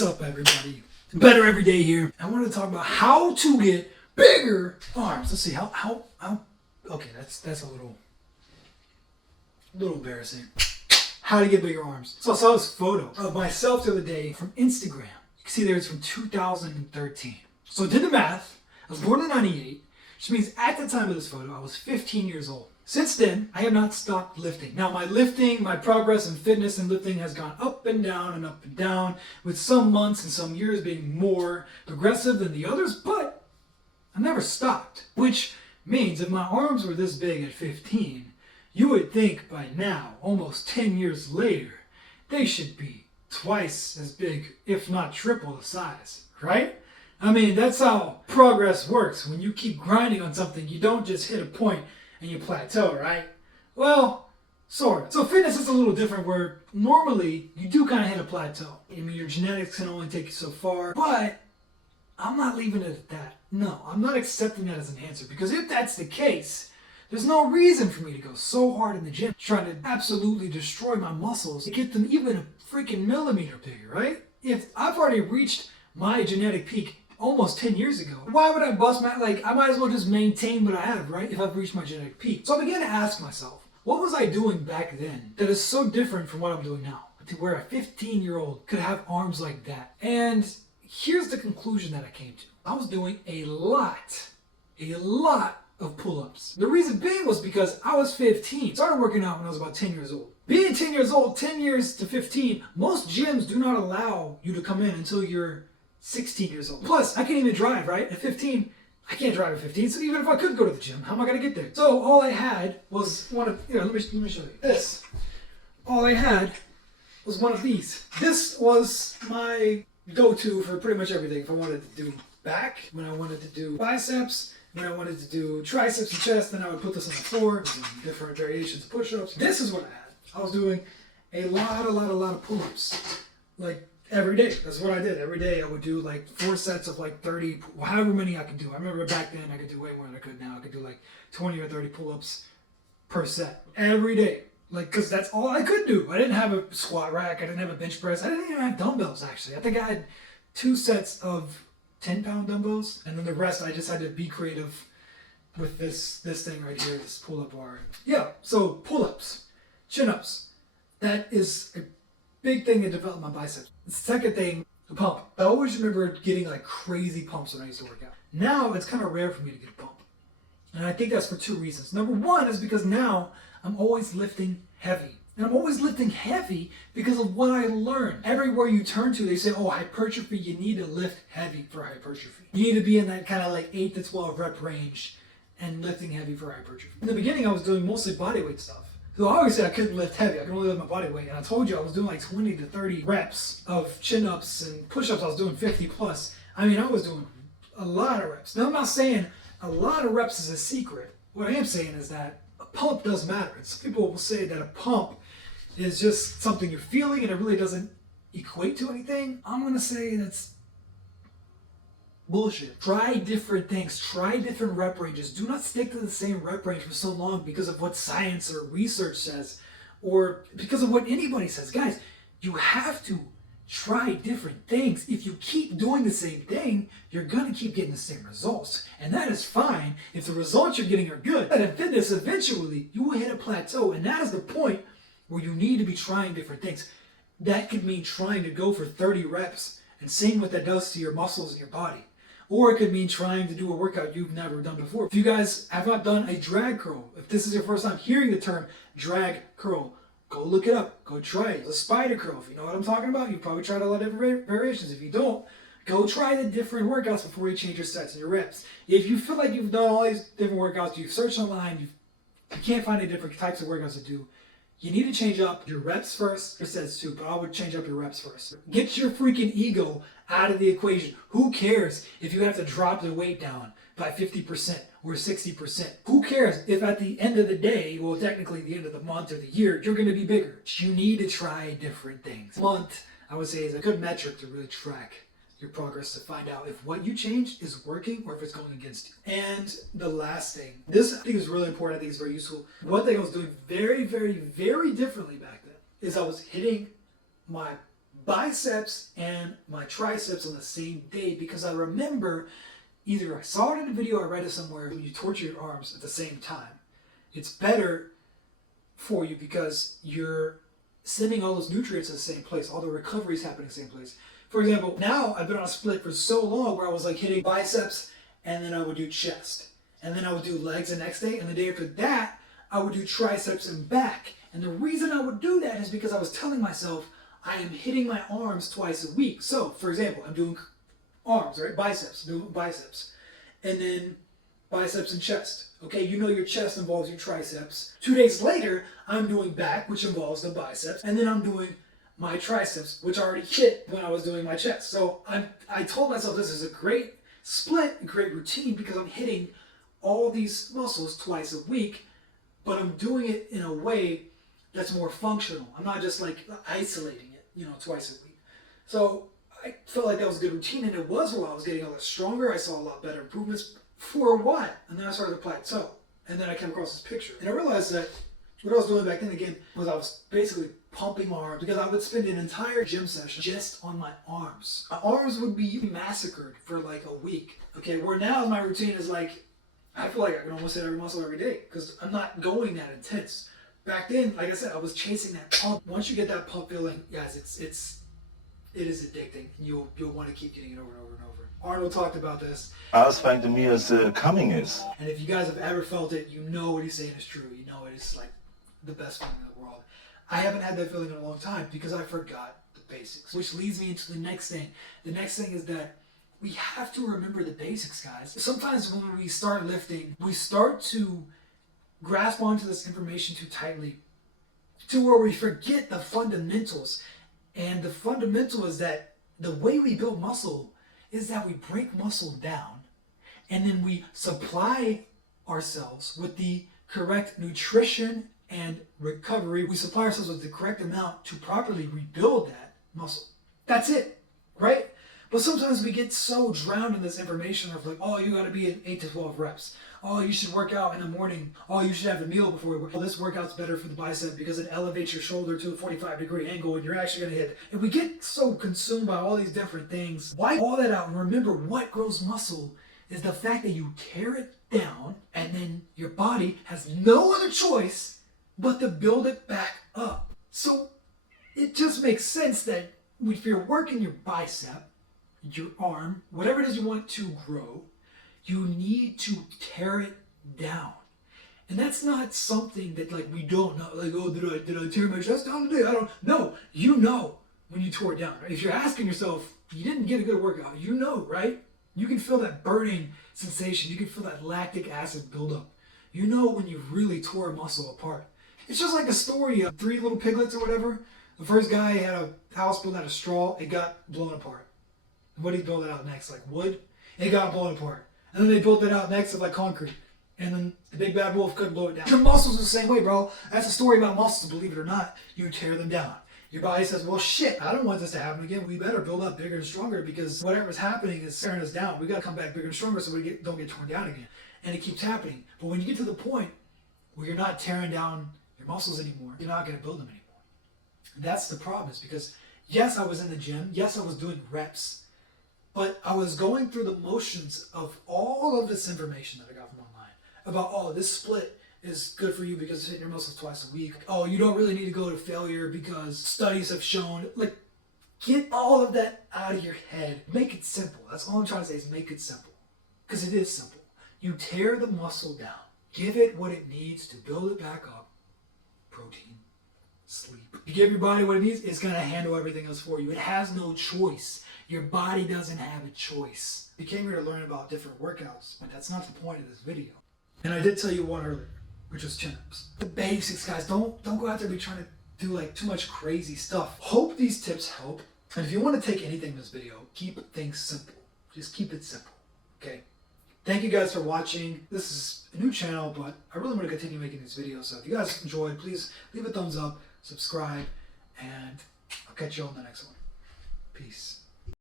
What's up, everybody? Better every day here. I wanted to talk about how to get bigger arms. Let's see how. Okay, that's a little embarrassing. How to get bigger arms. So I saw this photo of myself the other day from Instagram. You can see there it's from 2013. So I did the math. I was born in '98, which means at the time of this photo, I was 15 years old. Since then, I have not stopped lifting. Now, my progress in fitness and lifting has gone up and down, with some months and some years being more progressive than the others, but I never stopped. Which means if my arms were this big at 15, you would think by now, almost 10 years later, they should be twice as big, if not triple the size, right? I mean, that's how progress works. When you keep grinding on something, you don't just hit a point and you plateau, right? Well, sort of. So fitness is a little different where normally you do kind of hit a plateau. I mean, your genetics can only take you so far, but I'm not leaving it at that. No, I'm not accepting that as an answer, because if that's the case, there's no reason for me to go so hard in the gym trying to absolutely destroy my muscles to get them even a freaking millimeter bigger, right? If I've already reached my genetic peak almost 10 years ago, why would I bust my, I might as well just maintain what I have, right? If I've reached my genetic peak. So I began to ask myself, what was I doing back then that is so different from what I'm doing now? To where a 15-year-old could have arms like that. And here's the conclusion that I came to. I was doing a lot of pull-ups. The reason being was because I was 15. Started working out when I was about 10 years old. Being 10 years old, 10 years to 15, most gyms do not allow you to come in until you're 16 years old. Plus, I can't even drive, right? At 15, I can't drive at 15, so even if I could go to the gym, how am I gonna get there? So all I had was one of, let me show you this. All I had was one of these. This was my go-to for pretty much everything. If I wanted to do back, when I wanted to do biceps, when I wanted to do triceps and chest, then I would put this on the floor, different variations of push-ups. This is what I had. I was doing a lot of pull-ups, like every day. That's what I did. Every day I would do like 4 sets of like 30, however many I could do. I remember back then I could do way more than I could now. I could do like 20 or 30 pull-ups per set every day. Because that's all I could do. I didn't have a squat rack. I didn't have a bench press. I didn't even have dumbbells, actually. I think I had 2 sets of 10-pound dumbbells, and then the rest I just had to be creative with this thing right here, this pull-up bar. Yeah, so pull-ups, chin-ups. That is a big thing to develop my biceps. The second thing, the pump. I always remember getting like crazy pumps when I used to work out. Now it's kind of rare for me to get a pump. And I think that's for 2 reasons. Number 1 is because now I'm always lifting heavy. And I'm always lifting heavy because of what I learned. Everywhere you turn to, they say, oh, hypertrophy, you need to lift heavy for hypertrophy. You need to be in that kind of like 8 to 12 rep range and lifting heavy for hypertrophy. In the beginning, I was doing mostly bodyweight stuff. So I always said I couldn't lift heavy. I could only lift my body weight. And I told you I was doing like 20 to 30 reps of chin-ups and push-ups. I was doing 50 plus. I mean, I was doing a lot of reps. Now, I'm not saying a lot of reps is a secret. What I am saying is that a pump does matter. And some people will say that a pump is just something you're feeling and it really doesn't equate to anything. I'm going to say that's bullshit. Try different things. Try different rep ranges. Do not stick to the same rep range for so long because of what science or research says or because of what anybody says. Guys, you have to try different things. If you keep doing the same thing, you're going to keep getting the same results. And that is fine if the results you're getting are good. But in fitness, eventually, you will hit a plateau. And that is the point where you need to be trying different things. That could mean trying to go for 30 reps and seeing what that does to your muscles and your body. Or it could mean trying to do a workout you've never done before. If you guys have not done a drag curl, if this is your first time hearing the term drag curl, go look it up. Go try it. It's a spider curl. If you know what I'm talking about, you've probably tried a lot of different variations. If you don't, go try the different workouts before you change your sets and your reps. If you feel like you've done all these different workouts, you've searched online, you can't find any different types of workouts to do, you need to change up your reps first, your sets too, but I would change up your reps first. Get your freaking ego out of the equation. Who cares if you have to drop the weight down by 50% or 60%? Who cares if at the end of the day, well, technically the end of the month or the year, you're going to be bigger? You need to try different things. Month, I would say, is a good metric to really track your progress to find out if what you changed is working or if it's going against you. And the last thing, this I think is really important, I think it's very useful. One thing I was doing very differently back then is I was hitting my biceps and my triceps on the same day because I remember either I saw it in a video or I read it somewhere, when you torture your arms at the same time, it's better for you because you're sending all those nutrients to the same place. All the recovery is happening in the same place. For example, now I've been on a split for so long where I was like hitting biceps and then I would do chest. And then I would do legs the next day. And the day after that, I would do triceps and back. And the reason I would do that is because I was telling myself I am hitting my arms twice a week. So, for example, I'm doing arms, right? Biceps, doing biceps. And then biceps and chest. Okay, you know your chest involves your triceps. 2 days later, I'm doing back, which involves the biceps. And then I'm doing my triceps, which I already hit when I was doing my chest. So I told myself this is a great split, a great routine, because I'm hitting all these muscles twice a week, but I'm doing it in a way that's more functional. I'm not just like isolating it, twice a week. So I felt like that was a good routine, and it was while I was getting a lot stronger. I saw a lot better improvements for a while, and then I started to plateau. And then I came across this picture, and I realized that what I was doing back then again was I was basically pumping my arms, because I would spend an entire gym session just on my arms. My arms would be massacred for like a week. Okay, where now my routine is like, I feel like I can almost hit every muscle every day because I'm not going that intense. Back then, like I said, I was chasing that pump. Once you get that pump feeling, guys, it is addicting. You'll want to keep getting it over and over and over. Arnold talked about this. Ausfang mir es coming ist. And if you guys have ever felt it, you know what he's saying is true. You know it is like the best feeling in the world. I haven't had that feeling in a long time because I forgot the basics, which leads me into the next thing. The next thing is that we have to remember the basics, guys. Sometimes when we start lifting, we start to grasp onto this information too tightly to where we forget the fundamentals. And the fundamental is that the way we build muscle is that we break muscle down and then we supply ourselves with the correct nutrition and recovery. We supply ourselves with the correct amount to properly rebuild that muscle. That's it, right? But sometimes we get so drowned in this information of like, oh, you got to be at 8 to 12 reps. Oh, you should work out in the morning. Oh, you should have a meal before you work. Oh, this workout's better for the bicep because it elevates your shoulder to a 45-degree angle and you're actually going to hit. And we get so consumed by all these different things. Wipe all that out and remember what grows muscle is the fact that you tear it down and then your body has no other choice but to build it back up. So it just makes sense that if you're working your bicep, your arm, whatever it is you want to grow, you need to tear it down. And that's not something that like we don't know. Like, oh, did I tear my chest down today? I don't know. You know when you tore it down. Right? If you're asking yourself, you didn't get a good workout, you know, right? You can feel that burning sensation. You can feel that lactic acid buildup. You know when you really tore a muscle apart. It's just like a story of 3 little piglets or whatever. The first guy had a house built out of straw. It got blown apart. What did he build it out next? Like wood? It got blown apart. And then they built it out next of like concrete. And then the big bad wolf couldn't blow it down. Your muscles are the same way, bro. That's a story about muscles, believe it or not. You tear them down. Your body says, well, shit, I don't want this to happen again. We better build up bigger and stronger because whatever's happening is tearing us down. We got to come back bigger and stronger so we don't get torn down again. And it keeps happening. But when you get to the point where you're not tearing down your muscles anymore, you're not going to build them anymore. And that's the problem, is because, yes, I was in the gym. Yes, I was doing reps. But I was going through the motions of all of this information that I got from online about, oh, this split is good for you because it's hitting your muscles twice a week. Oh, you don't really need to go to failure because studies have shown. Like, get all of that out of your head. Make it simple. That's all I'm trying to say, is make it simple. Because it is simple. You tear the muscle down. Give it what it needs to build it back up. Protein. Sleep. You give your body what it needs, it's going to handle everything else for you. It has no choice. Your body doesn't have a choice. You came here to learn about different workouts, but that's not the point of this video. And I did tell you one earlier, which was chin-ups. The basics, guys. Don't go out there and be trying to do like too much crazy stuff. Hope these tips help. And if you want to take anything in this video, keep things simple. Just keep it simple, okay? Thank you guys for watching. This is a new channel, but I really want to continue making these videos. So if you guys enjoyed, please leave a thumbs up, subscribe, and I'll catch you on the next one. Peace.